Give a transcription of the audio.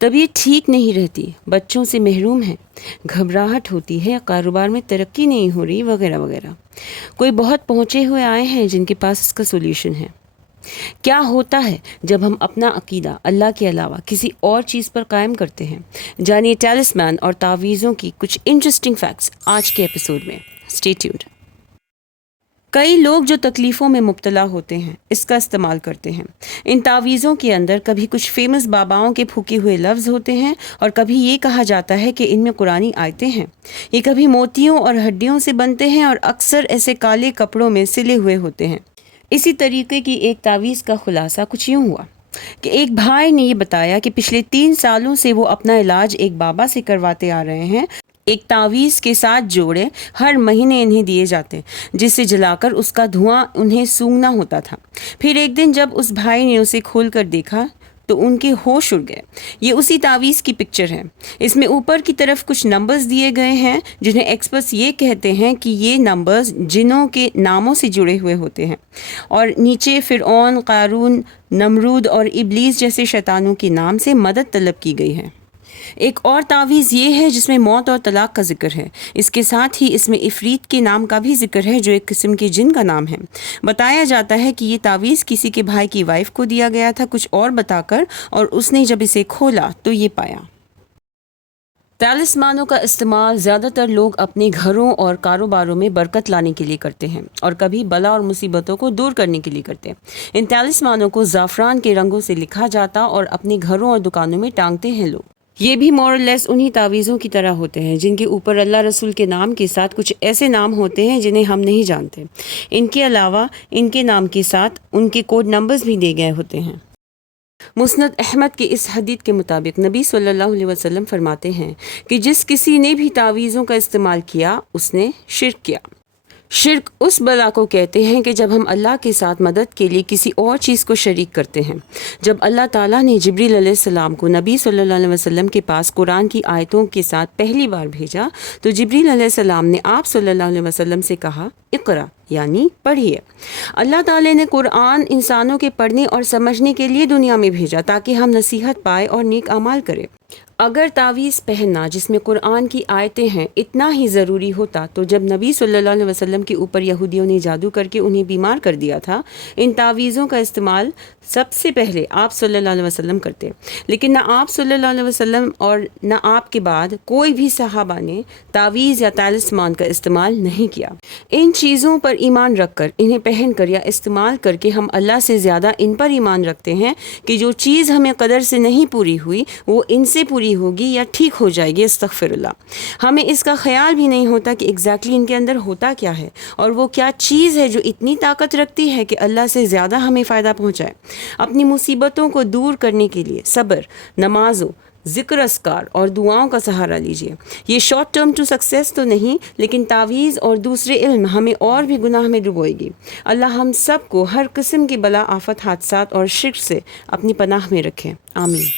طبیعت ٹھیک نہیں رہتی، بچوں سے محروم ہیں، گھبراہٹ ہوتی ہے، کاروبار میں ترقی نہیں ہو رہی، وغیرہ وغیرہ۔ کوئی بہت پہنچے ہوئے آئے ہیں جن کے پاس اس کا سولوشن ہے۔ کیا ہوتا ہے جب ہم اپنا عقیدہ اللہ کے علاوہ کسی اور چیز پر قائم کرتے ہیں؟ جانیے ٹیلسمان اور تعویذوں کی کچھ انٹرسٹنگ فیکٹس آج کے ایپیسوڈ میں۔ Stay tuned. کئی لوگ جو تکلیفوں میں مبتلا ہوتے ہیں اس کا استعمال کرتے ہیں۔ ان تعویذوں کے اندر کبھی کچھ فیمس باباؤں کے پھونکے ہوئے لفظ ہوتے ہیں اور کبھی یہ کہا جاتا ہے کہ ان میں قرآنی آیتیں ہیں۔ یہ کبھی موتیوں اور ہڈیوں سے بنتے ہیں اور اکثر ایسے کالے کپڑوں میں سلے ہوئے ہوتے ہیں۔ اسی طریقے کی ایک تعویذ کا خلاصہ کچھ یوں ہوا کہ ایک بھائی نے یہ بتایا کہ پچھلے 3 سالوں سے وہ اپنا علاج ایک بابا سے کرواتے آ رہے ہیں۔ ایک تعویذ کے 7 جوڑے ہر مہینے انہیں دیے جاتے جسے جلا کر اس کا دھواں انہیں سونگھنا ہوتا تھا۔ پھر ایک دن جب اس بھائی نے اسے کھول کر دیکھا تو ان کے ہوش اڑ گئے۔ یہ اسی تعویذ کی پکچر ہے۔ اس میں اوپر کی طرف کچھ نمبرز دیے گئے ہیں جنہیں ایکسپرٹس یہ کہتے ہیں کہ یہ نمبرز جنوں کے ناموں سے جڑے ہوئے ہوتے ہیں، اور نیچے فرعون، قارون، نمرود اور ابلیس جیسے شیطانوں کے نام سے مدد طلب کی گئی ہے۔ ایک اور تعویذ یہ ہے جس میں موت اور طلاق کا ذکر ہے۔ اس کے ساتھ ہی اس میں عفریت کے نام کا بھی ذکر ہے جو ایک قسم کے جن کا نام ہے۔ بتایا جاتا ہے کہ یہ تعویذ کسی کے بھائی کی وائف کو دیا گیا تھا کچھ اور بتا کر، اور اس نے جب اسے کھولا تو یہ پایا۔ ٹیلسمانوں کا استعمال زیادہ تر لوگ اپنے گھروں اور کاروباروں میں برکت لانے کے لیے کرتے ہیں اور کبھی بلا اور مصیبتوں کو دور کرنے کے لیے کرتے ہیں۔ ان ٹیلسمانوں کو زعفران کے رنگوں سے لکھا جاتا اور اپنے گھروں اور دکانوں میں ٹانگتے ہیں لوگ۔ یہ بھی مور لیس انہی تعویذوں کی طرح ہوتے ہیں جن کے اوپر اللہ رسول کے نام کے ساتھ کچھ ایسے نام ہوتے ہیں جنہیں ہم نہیں جانتے۔ ان کے علاوہ ان کے نام کے ساتھ ان کے کوڈ نمبرز بھی دیے گئے ہوتے ہیں۔ مسند احمد کے اس حدیث کے مطابق نبی صلی اللہ علیہ وسلم فرماتے ہیں کہ جس کسی نے بھی تعویذوں کا استعمال کیا اس نے شرک کیا۔ شرک اس بلا کو کہتے ہیں کہ جب ہم اللہ کے ساتھ مدد کے لیے کسی اور چیز کو شریک کرتے ہیں۔ جب اللہ تعالیٰ نے جبریل علیہ السلام کو نبی صلی اللہ علیہ وسلم کے پاس قرآن کی آیتوں کے ساتھ پہلی بار بھیجا تو جبریل علیہ السلام نے آپ صلی اللہ علیہ وسلم سے کہا اقرا، یعنی پڑھیے۔ اللہ تعالیٰ نے قرآن انسانوں کے پڑھنے اور سمجھنے کے لیے دنیا میں بھیجا تاکہ ہم نصیحت پائے اور نیک اعمال کریں۔ اگر تعویذ پہننا جس میں قرآن کی آیتیں ہیں اتنا ہی ضروری ہوتا تو جب نبی صلی اللہ علیہ وسلم کے اوپر یہودیوں نے جادو کر کے انہیں بیمار کر دیا تھا، ان تعویذوں کا استعمال سب سے پہلے آپ صلی اللہ علیہ وسلم کرتے، لیکن نہ آپ صلی اللہ علیہ وسلم اور نہ آپ کے بعد کوئی بھی صحابہ نے تعویذ یا ٹیلسمان کا استعمال نہیں کیا۔ ان چیزوں پر ایمان رکھ کر انہیں پہن کر یا استعمال کر کے ہم اللہ سے زیادہ ان پر ایمان رکھتے ہیں کہ جو چیز ہمیں قدر سے نہیں پوری ہوئی وہ ان سے پوری ہوگی یا ٹھیک ہو جائے گی، استغفر اللہ۔ ہمیں اس کا خیال بھی نہیں ہوتا کہ ایگزیکٹلی ان کے اندر ہوتا کیا ہے اور وہ کیا چیز ہے جو اتنی طاقت رکھتی ہے کہ اللہ سے زیادہ ہمیں فائدہ پہنچائے۔ اپنی مصیبتوں کو دور کرنے کے لیے صبر، نمازوں، ذکر اذکار اور دعاؤں کا سہارا لیجیے۔ یہ شارٹ ٹرم ٹو سکسیس تو نہیں، لیکن تعویذ اور دوسرے علم ہمیں اور بھی گناہ میں ڈبوئے گی۔ اللہ ہم سب کو ہر قسم کی بلا آفت، حادثات اور شرک سے اپنی پناہ میں رکھے، آمین۔